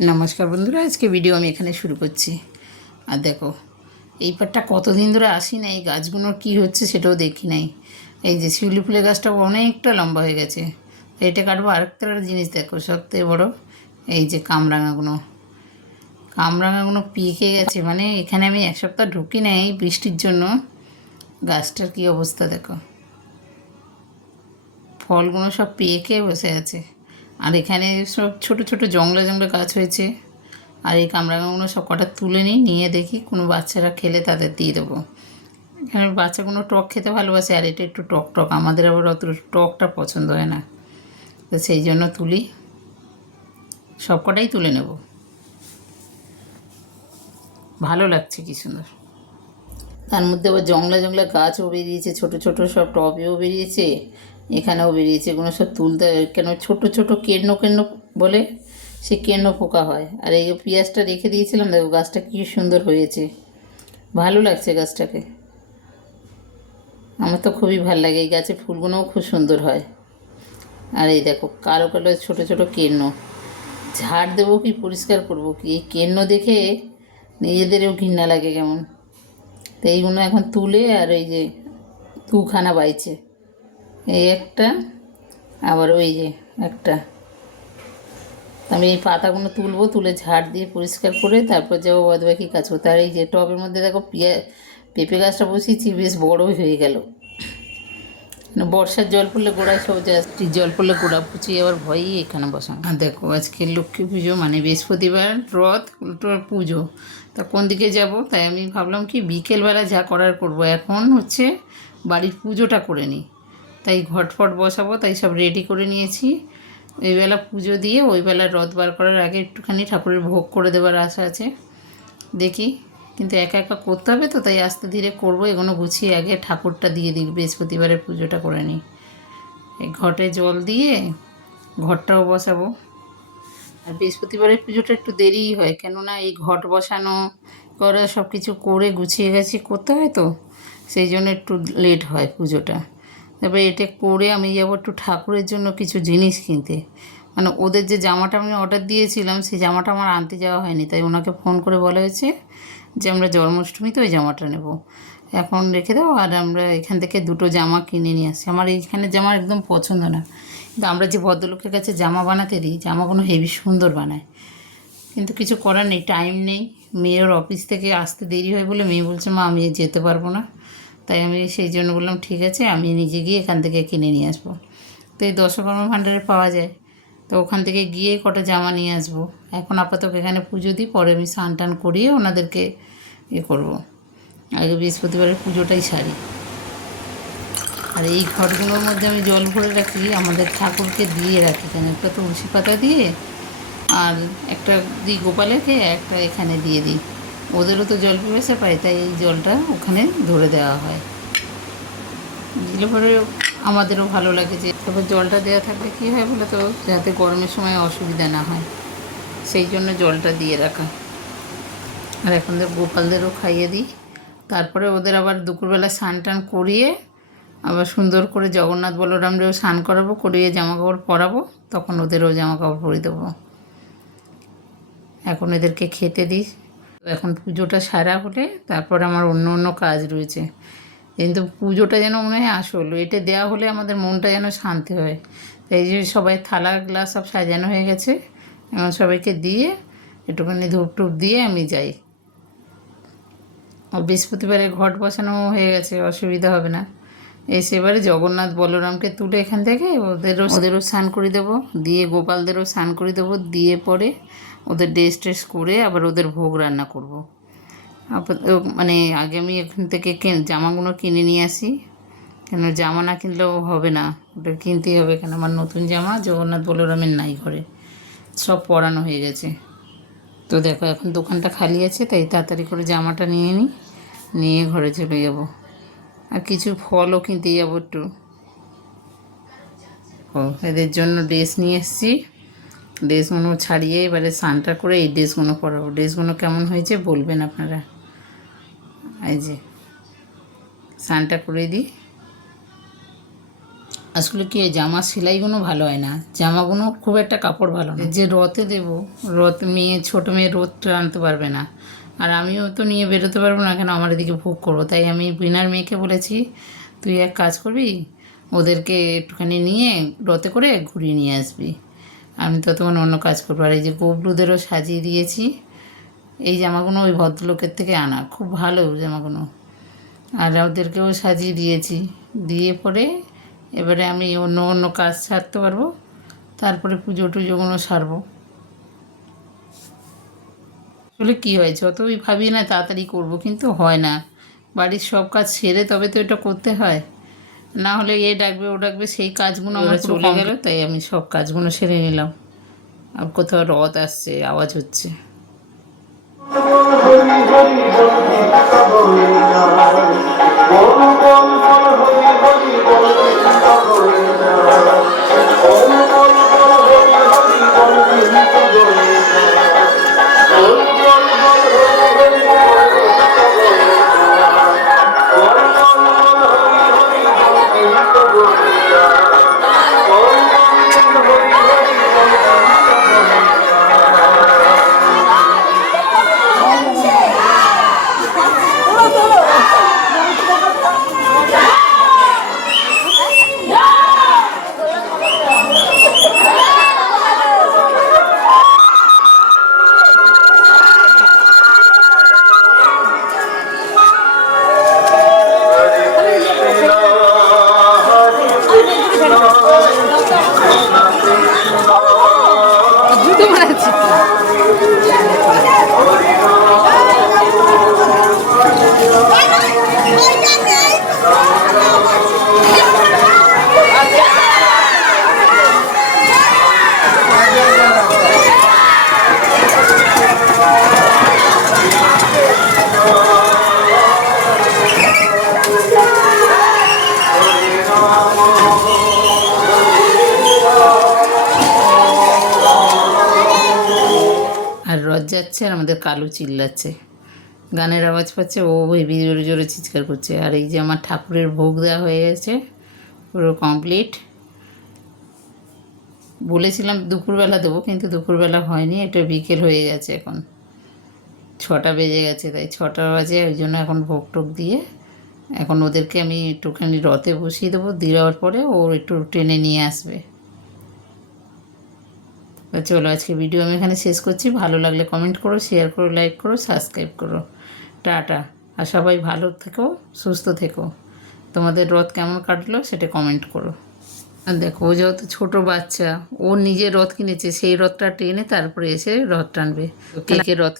নমস্কার বন্ধুরা, আজকে ভিডিও আমি এখানে শুরু করছি। আর দেখো, এই পাটটা কতদিন ধরে আসি না, এই গাছগুলোর কী হচ্ছে সেটাও দেখি নাই। এই যে শিউলি ফুলের গাছটা অনেকটা লম্বা হয়ে গেছে, এটা কাটবো। আরেকটা জিনিস দেখো, সবথেকে বড় এই যে কামরাঙাগুলো পেকে গেছে। মানে এখানে আমি এক সপ্তাহ ঢুকি নাই বৃষ্টির জন্য। গাছটার কী অবস্থা দেখো, ফলগুলো সব পেকে বসে আছে। আর এখানে সব ছোট ছোট জংলা জংলা গাছ হয়েছে। আর এই কামরাঙাগুলো সব কটা তুলে নিয়ে দেখি কোনো বাচ্চারা খেলে তাদের দিয়ে দেবো। এখানে বাচ্চাগুলো টক খেতে ভালোবাসে, আর এটা একটু টক টক, আমাদের আবার অত টকটা পছন্দ হয় না, তো সেই জন্য তুলি, সব কটাই তুলে নেব। ভালো লাগছে কি সুন্দর। তার মধ্যে আবার জংলা জংলা গাছও বেরিয়েছে, ছোট ছোট সব টবেও বেরিয়েছে, এখানেও বেরিয়েছে। এগুলো সব তুলতে, কেন ছোট ছোট কেন্ন কেন্ন বলে, সে কেন্ন পোকা হয়। আর এই পেঁয়াজটা রেখে দিয়েছিলাম, দেখো গাছটা কী সুন্দর হয়েছে, ভালো লাগছে গাছটাকে। আমার তো খুবই ভালো লাগে, এই গাছে ফুলগুলোও খুব সুন্দর হয়। আর এই দেখো কালো কালো ছোট ছোট কেন্ন, ঝাড় দেবো কি পরিষ্কার করবো কি, এই কেন্ন দেখে নিজেদেরও ঘৃণা লাগে কেমন। তো এইগুলো এখন তুলে, আর এই যে দুখানা বাইছে, এই একটা, আবার ওই যে একটা। আমি এই পাতাগুলো তুলবো, তুলে ঝাড় দিয়ে পরিষ্কার করে তারপর যাবো বাদ বাকি কাজ করতে। আর এই যে টবের মধ্যে দেখো পেঁপে গাছটা বসিয়েছি, বেশ বড়ই হয়ে গেল। বর্ষার জল পড়লে গোড়ায় সব যাচ্ছি, জল পড়লে গোড়া পুচিয়ে আবার ভয়ই এখানে বসানো। আর দেখো আজকে লক্ষ্মী পুজো, মানে বৃহস্পতিবার রথ উল্টোর পুজো, তা কোন দিকে যাব? তাই আমি ভাবলাম কি বিকেলবেলা যা করার করব, এখন হচ্ছে বাড়ির পুজোটা করে নিই। তাই ঘটফট বসাবো, তাই সব রেডি করে নিয়েছি। ওই বেলা পুজো দিয়ে ওই বেলা রথ বার করার আগে একটুখানি ঠাকুরের ভোগ করে দেওয়ার আশা আছে, দেখি। কিন্তু একা একা করতে হবে তো, তাই আস্তে ধীরে করবো। এগুলো গুছিয়ে আগে ঠাকুরটা দিয়ে দিই, বৃহস্পতিবারের পুজোটা করে নিই। এই ঘটে জল দিয়ে ঘরটাও বসাবো। আর বৃহস্পতিবারের পুজোটা একটু দেরিই হয়, কেননা এই ঘট বসানো করা সব কিছু করে গুছিয়ে গেছি করতে হয় তো, সেই জন্য একটু লেট হয় পুজোটা। তারপরে এটা করে আমি যাবো একটু ঠাকুরের জন্য কিছু জিনিস কিনতে। মানে ওদের যে জামাটা আমি অর্ডার দিয়েছিলাম, সেই জামাটা আমার আনতে যাওয়া হয়নি, তাই ওনাকে ফোন করে বলা হয়েছে যে আমরা জন্মাষ্টমীতে ওই জামাটা নেব, এখন রেখে দাও, আর আমরা এখান থেকে দুটো জামা কিনে নিয়ে আসি। আমার এইখানে জামা একদম পছন্দ না, কিন্তু আমরা যে ভদ্রলোকের কাছে জামা বানাতে দিই, জামাগুলো হেভি সুন্দর বানায়। কিন্তু কিছু করার নেই, টাইম নেই। মেয়ের অফিস থেকে আসতে দেরি হয় বলে মেয়ে বলছে মা আমি যেতে পারবো না। তাই আমি সেই জন্য বললাম ঠিক আছে, আমি নিজে গিয়ে এখান থেকে কিনে নিয়ে আসবো। তো এই দশকর্মা ভাণ্ডারে পাওয়া যায়, তো ওখান থেকে গিয়ে কটা জামা নিয়ে আসবো। এখন আপাতত এখানে পুজো দিই, পরে আমি স্নান টান করিয়ে ওনাদেরকে করবো। আগে বৃহস্পতিবারের পুজোটাই সারি। আর এই ঘরগুলোর মধ্যে আমি জল ভরে রাখি, আমাদের ঠাকুরকে দিয়ে রাখি, কেন একটা তুলসী পাতা দিয়ে, আর একটা দিই গোপালেরকে, একটা এখানে দিয়ে দিই। ওদেরও তো জল পিপাসা পায়, তাই এই জলটা ওখানে ধরে দেওয়া হয়, দিলে পরে আমাদেরও ভালো লাগে। যে তারপর জলটা দেওয়া থাকলে কী হয় বলে তো, যাতে গরমের সময় অসুবিধা না হয়, সেই জন্য জলটা দিয়ে রাখা। আর এখন গোপালদেরও খাইয়ে দিই, তারপরে ওদের আবার দুপুরবেলা স্নান টান করিয়ে আবার সুন্দর করে জগন্নাথ বলরামরেও স্নান করাবো, করিয়ে জামাকাপড় পরাবো, তখন ওদেরও জামাকাপড় পরিয়ে দেবো। এখন এদেরকে খেতে দিই। এখন পুজোটা সারা হলে তারপর আমার অন্য অন্য কাজ রয়েছে, কিন্তু পুজোটা যেন মনে হয় আসল, এটা দেওয়া হলে আমাদের মনটা যেন শান্তি হয়। তাই যে সবাই থালা গ্লাস সব সাজানো হয়ে গেছে, এখন সবাইকে দিয়ে একটুখানি ধূপ টুপ দিয়ে আমি যাই। বৃহস্পতিবারে ঘট বসানো হয়ে গেছে, অসুবিধা হবে না। এসে এবারে জগন্নাথ বলরামকে তুলে এখান থেকে ওদেরও স্নান করে দেবো, দিয়ে গোপালদেরও স্নান করে দেবো, দিয়ে পরে ওদের ড্রেস ট্রেস করে আবার ওদের ভোগ রান্না করব। মানে আগে আমি এখান থেকে জামাগুলো কিনে নিয়ে আসি, কেন জামা না কিনলেও হবে না, ওটা কিনতেই হবে। কেন আমার নতুন জামা জগন্নাথ বলরামের নাই ঘরে, সব পরানো হয়ে গেছে। তো দেখো এখন দোকানটা খালি আছে, তাই তাড়াতাড়ি করে জামাটা নিয়ে নিই, নিয়ে ঘরে চলে যাব। আর কিছু ফলও কিনতে যাবো একটু। ও এদের জন্য ড্রেস নিয়ে এসেছি, ড্রেসগুলো ছাড়িয়ে এবারে স্নানটা করে এই ড্রেসগুলো পরাবো। ড্রেসগুলো কেমন হয়েছে বলবেন আপনারা। এই যে স্নানটা করে দিই, আসলে কি হয়, জামার সেলাইগুলো ভালো হয় না, জামাগুলো খুব একটা কাপড় ভালো না। যে রথে দেবো, রথ মেয়ে, ছোটো মেয়ে রথটা আনতে পারবে না, আর আমিও তো নিয়ে বেরোতে পারবো না, কেন আমার এদিকে ভোগ করবো। তাই আমি বিনার মেয়েকে বলেছি, তুই এক কাজ করবি, ওদেরকে একটুখানি নিয়ে রথে করে ঘুরিয়ে নিয়ে আসবি, আমি তো তখন অন্য কাজ করবো। আর এই যে গবলুদেরও সাজিয়ে দিয়েছি, এই জামাগুলো ওই ভদ্রলোকের থেকে আনা, খুব ভালো জামাগুলো, আর ওদেরকেও সাজিয়ে দিয়েছি। দিয়ে পরে এবারে আমি অন্য অন্য কাজ সারতে পারবো, তারপরে পুজো টুজোগুলো সারবো। আসলে কী হয়, যতই ভাবি না তাড়াতাড়ি করব, কিন্তু হয় না, বাড়ির সব কাজ সেরে তবে তো এটা করতে হয়, না হলে এ ডাকবে ও ডাকবে, সেই কাজগুলো আমার চলে গেল। তাই আমি সব কাজগুলো সেরে নিলাম। আর কোথাও রথ আসছে, আওয়াজ হচ্ছে। জুতো মারাচ্ছি। আর রথ যাচ্ছে, আর আমাদের কালু চিল্লাচ্ছে, গানের আওয়াজ পাচ্ছে, ও হেবি জোরে জোরে চিৎকার করছে। আর এই যে আমার ঠাকুরের ভোগ দেওয়া হয়ে গেছে, পুরো কমপ্লিট। বলেছিলাম দুপুরবেলা দেবো, কিন্তু দুপুরবেলা হয়নি, এটা বিকেল হয়ে গেছে, এখন 6টা বেজে গেছে। তাই 6টা বাজে, ওই জন্য এখন ভোগ টোগ দিয়ে এখন ওদেরকে আমি একটুখানি রথে বসিয়ে দেবো, দেওয়ার পরে ও একটু টেনে নিয়ে আসবে। তো চলো, আজকে ভিডিও আমি এখানে শেষ করছি। ভালো লাগলে কমেন্ট করো, শেয়ার করো, লাইক করো, সাবস্ক্রাইব করো। টাটা। আর সবাই ভালো থেকো, সুস্থ থেকো। তোমাদের রথ কেমন কাটলো সেটা কমেন্ট করো। আর দেখো, ও যেহেতু ছোটো বাচ্চা, ও নিজে রথ কিনেছে, সেই রথটা টেনে তারপরে এসে রথ টানবে। কে কে রথ